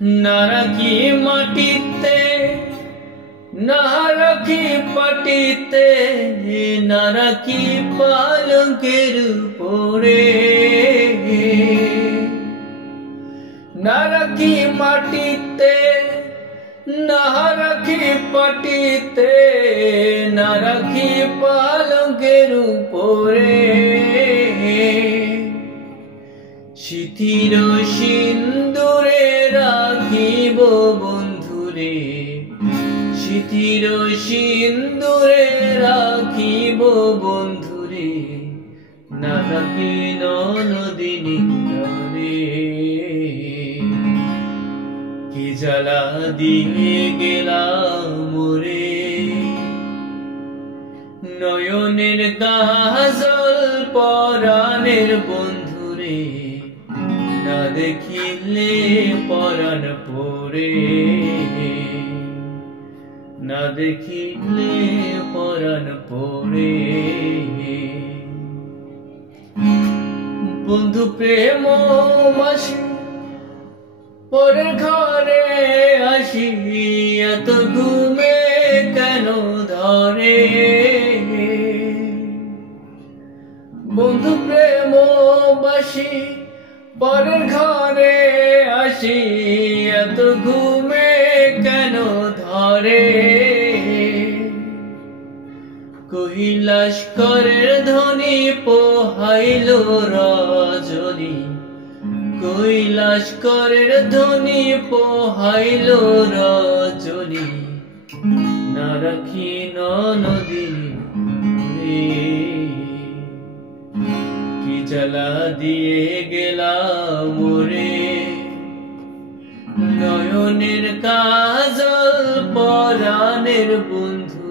না রাখি মাটিতে, না রাখি পাটিতে, না রাখি পালঙ্কের উপরে। না রাখি মাটিতে, না রাখি পাটিতে, না রাখি পালঙ্কের উপরে। সিঁথির সিন্দুরে রাখিব বন্ধুরে, সিঁথির সিন্দুরে রাখিব বন্ধুরে। না রাখি ননদিনী রে, কি জ্বালা দিয়ে গেলাম মোরে। নয়নের কাজল পরাণের বন্ধুরে, না দেখিলে পরাণ পড়ে, না দেখিলে পরাণ পড়ে। বন্ধু প্রেম মাসি পরের ঘরে আসি, এত ঘুমে কেন ধরে। বন্ধু প্রেম বাসি পরের ঘরে আসি, এত ঘুমে কেন ধরে। কৈলাস করের ধ্বনি পোহাইল রজনী, কৈলাস করের ধ্বনি পোহাইল রজনী। না রাখি ননদিনী রে, কি জ্বালা দিয়ে গেলাম মোরে। নয়নের কাজল পরাণের বন্ধু